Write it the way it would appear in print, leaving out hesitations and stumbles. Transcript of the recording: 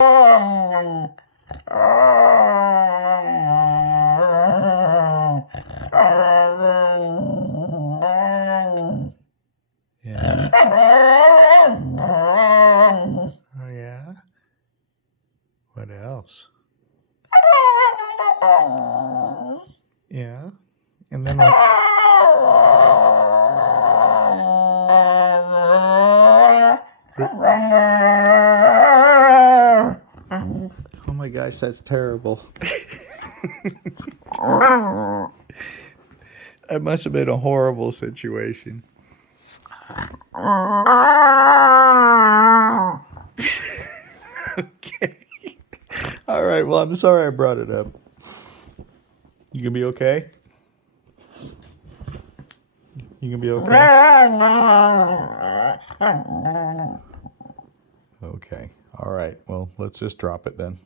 Yeah. Oh, yeah? What else? Yeah. And then what? Oh my gosh, that's terrible. That must have been a horrible situation. Okay. All right, well, I'm sorry I brought it up. You gonna be okay? You gonna be okay? Okay. All right. Well, let's just drop it then.